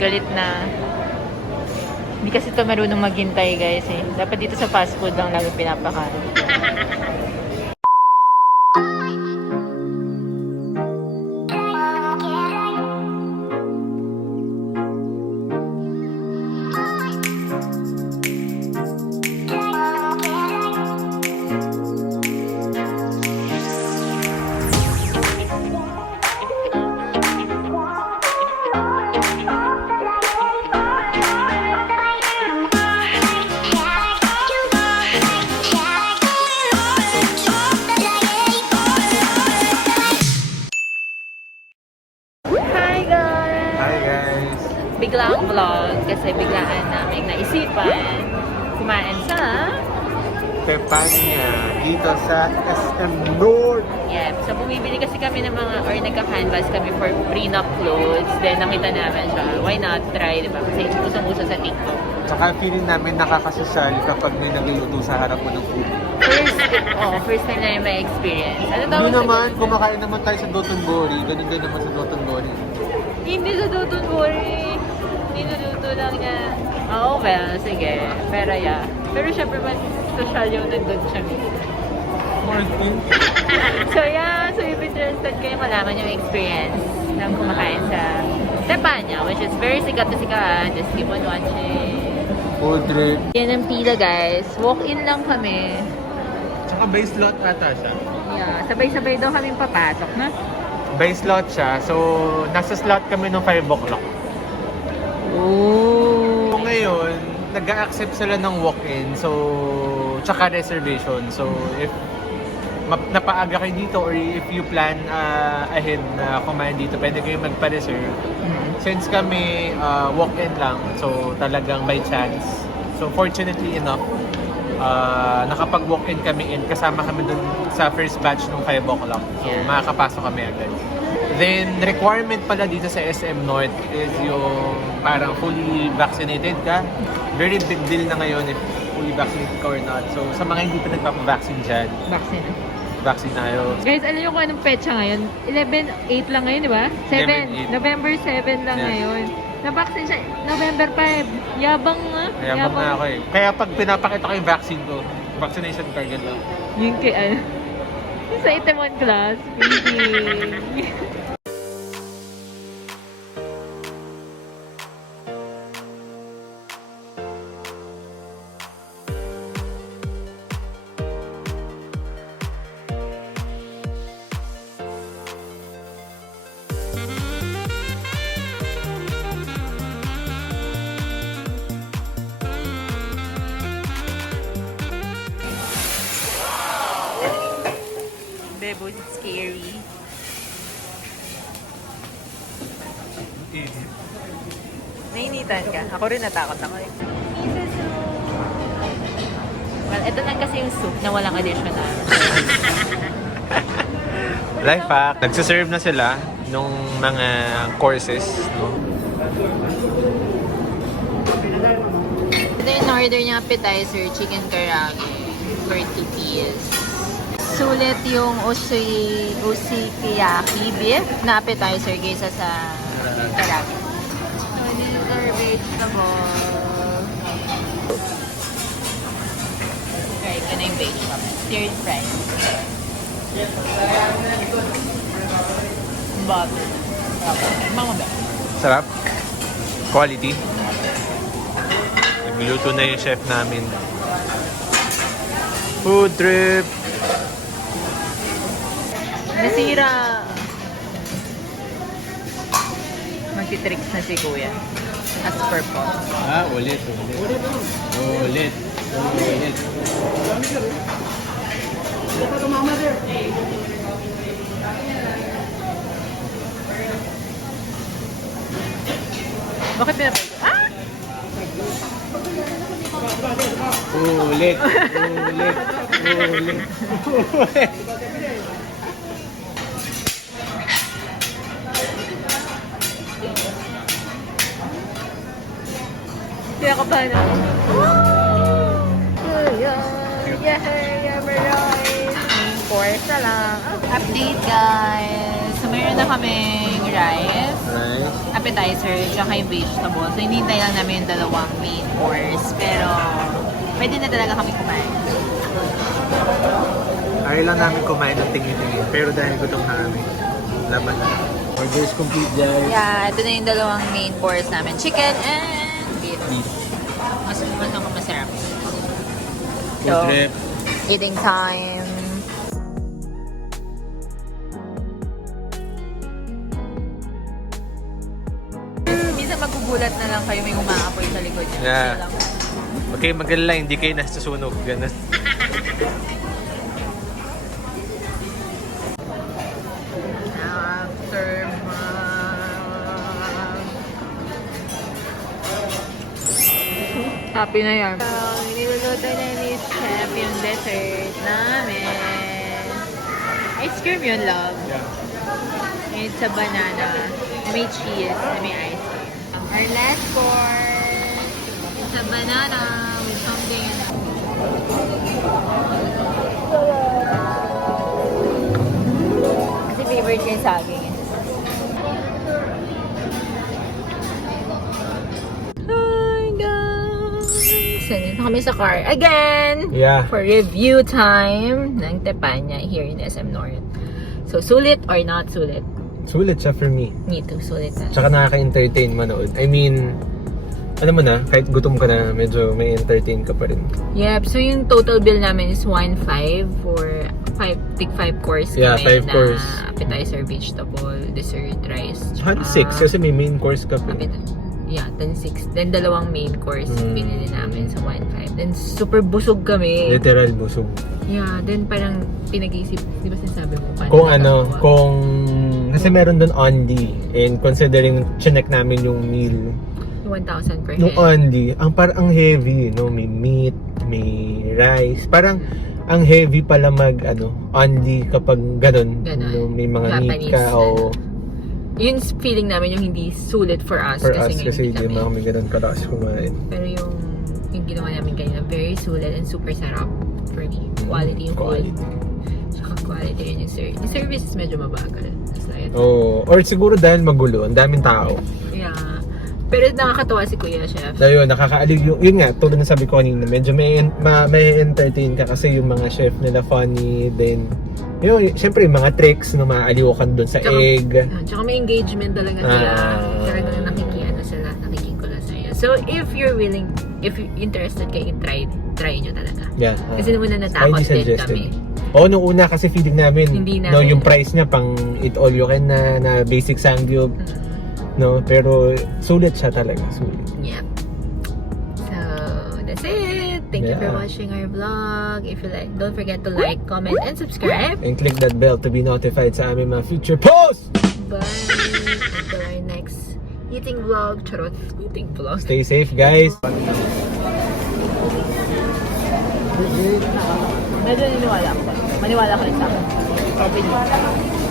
Galit na. Hindi kasi ito marunong maghintay guys eh. Dapat dito sa fast food lang lagi pinapakain. Biglang vlog kasi biglaan namin naisipan kumain sa Pepanya dito sa SM North. Yep. So bumibili kasi kami ng mga or nagka-canvas kami for prenup clothes. Then nakita namin siya. Why not try, diba? Kasi usong-uso sa TikTok. Tsaka feeling namin nakakasosyal kapag may nagluluto sa harap mo ng food. First time na yung may experience. Ano Hindi naman, kumakain naman tayo sa Dotonbori. Ganun din naman sa Dotonbori. Hindi sa Dotonbori. Niluluto lang niya. Oh, well, sige. Pero yeah. Pero syempre mas social yung nandun siya mismo. So yeah, so if interested kayo malaman yung experience ng kumakain sa Tepanya, which is very sikat na sikat. Just keep on watching. Food trip. Yan ang pila guys. Walk-in lang kami. Tsaka by slot ata siya. Yeah, sabay-sabay daw kaming papasok na. By slot siya. So, nasa slot kami ng 5 o'clock. Ooh. Ngayon, nag-a-accept sila ng walk-in. So, tsaka reservation. So, if napaaga kayo dito or if you plan ahead na kumain dito, pwede kayo magpa-reserve. Since kami walk-in lang, so talagang by chance. So, fortunately enough, nakapag-walk-in kami kasama kami dun sa first batch ng 5 o'clock. So, makakapasok kami agad. Then, requirement pala dito sa SM North is yung parang fully vaccinated ka. Very big deal na ngayon if fully vaccinated ka or not. So, sa mga hindi pa nagpapavaccine dyan, vaccine tayo. Guys, alam niyo kung anong petsa ngayon? 11-8 lang ngayon, di ba? 7. 11-8. November 7 lang ngayon. Na-vaccine siya November 5. Yabang nga. Yabang na ako eh. Kaya pag pinapakita ko yung vaccine ko, vaccination card lang. Yung kay yung sa Itemon class. Hindi. Bebo, it's scary. Nainitan ka? Ako rin natakot ako eh. Well, ito lang kasi yung soup na walang additional. Life hack. Nagsiserve na sila nung mga courses, no? Ito yung order niya appetizer, chicken karaage for 2 piece. Sulit yung oseikiyaki beef na appetizer kaysa sa karaage. So, these are vegetable. Okay, ito na yung vegetable. Stirred fry. Butter. Mga ba? Sarap. Quality. Nagluto na yung chef namin. Food trip. Nasira. Magti-tricks na si Kuya. As per po. Ulit. Bakit pinapag? Ah! Ulit. Kaya ka ba na? Yeah, Maroy. Course na lang. Update guys. meron na kaming rice, Rice. appetizer, tsaka yung vegetable. So, hinihintay lang namin yung dalawang main course. Pero, pwede na talaga kami kumain. Ayaw lang namin kumain ng tingin-tingin. Pero dahil gutom na kami, laban na. Orders complete, guys. Yeah, ito na yung dalawang main course namin. Chicken and beef. Mas masarap. Food trip. Eating time. Minsan magugulat na lang kayo may umaapoy sa likod niya. Yeah. Kasi lang. Okay, magalala, hindi kayo nasusunog. Ganun. After happy na yan. So, niluluto na ni Chef yung dessert namin. Ice cream yun, love. Yeah. It's a banana. May cheese. May ice cream. Our last course. It's a banana with something. Kasi favorite ko yung saging. Hi guys! Nandito kami sa car again! Yeah. For review time ng Tepanya here in SM North. So, sulit or not sulit? Sulit siya for me. Me too, sulit na. Tsaka nakaka-entertain manood. I mean, alam mo na, kahit gutom ka na, medyo may entertain ka pa rin. Yep, so yung total bill namin is 1.5 for 5 course Yeah, kami 5 course. na appetizer, vegetable, dessert, rice. Tsaka 6 kasi may main course ka pa. Yeah, then 6. Then dalawang main course binili namin sa 1.5. Then super busog kami. Literal busog. Yeah, then parang pinag-iisip, di ba sinasabi mo? paano Kung nagagawa? kung... Kasi meron doon only. And considering chinek namin yung meal, 1,000 per nung head. only, ang heavy, no? May meat, may rice. Parang ang heavy pala only kapag ganun. Ganon. No, may mga meat Japanese, ka o Yun feeling namin yung hindi sulit for us. for kasi us nga kasi hindi kami. kami ganun kalakas kumain. Pero yung ginawa namin kanina, very sulit and super sarap for me. Quality yung food. Tsaka quality rin yung service. Yung service is medyo mabagal. Oh, or siguro dahil magulo, ang daming tao. Yeah. Pero nakakatawa si Kuya Chef. Dahil nakakaaliw yun nga, tulad ng sabi ko kanina, medyo may entertain ka kasi yung mga chef nila funny, then yun, syempre yung mga tricks na maaaliw ka dun sa egg. Tsaka may engagement talaga sila. Talagang nakikiano sila, nakikikulo sa'yo. So, if you're interested kayo, try nyo talaga. Yeah. Kasi naman na natakot highly din suggested. kami. Oo, nung una kasi feeling namin, Hindi no, namin. yung price niya pang eat all you can na basic samgyup, no, pero sulit siya talaga, sulit. Yep. So, that's it. Thank you for Yeah. watching our vlog. If you like, don't forget to like, comment, and subscribe. And click that bell to be notified sa aming mga future posts! Bye! Until our next eating vlog. Charot. Eating vlog. Stay safe, guys! Medyo niniwala ko. Maniwala ko rin sa akin. Open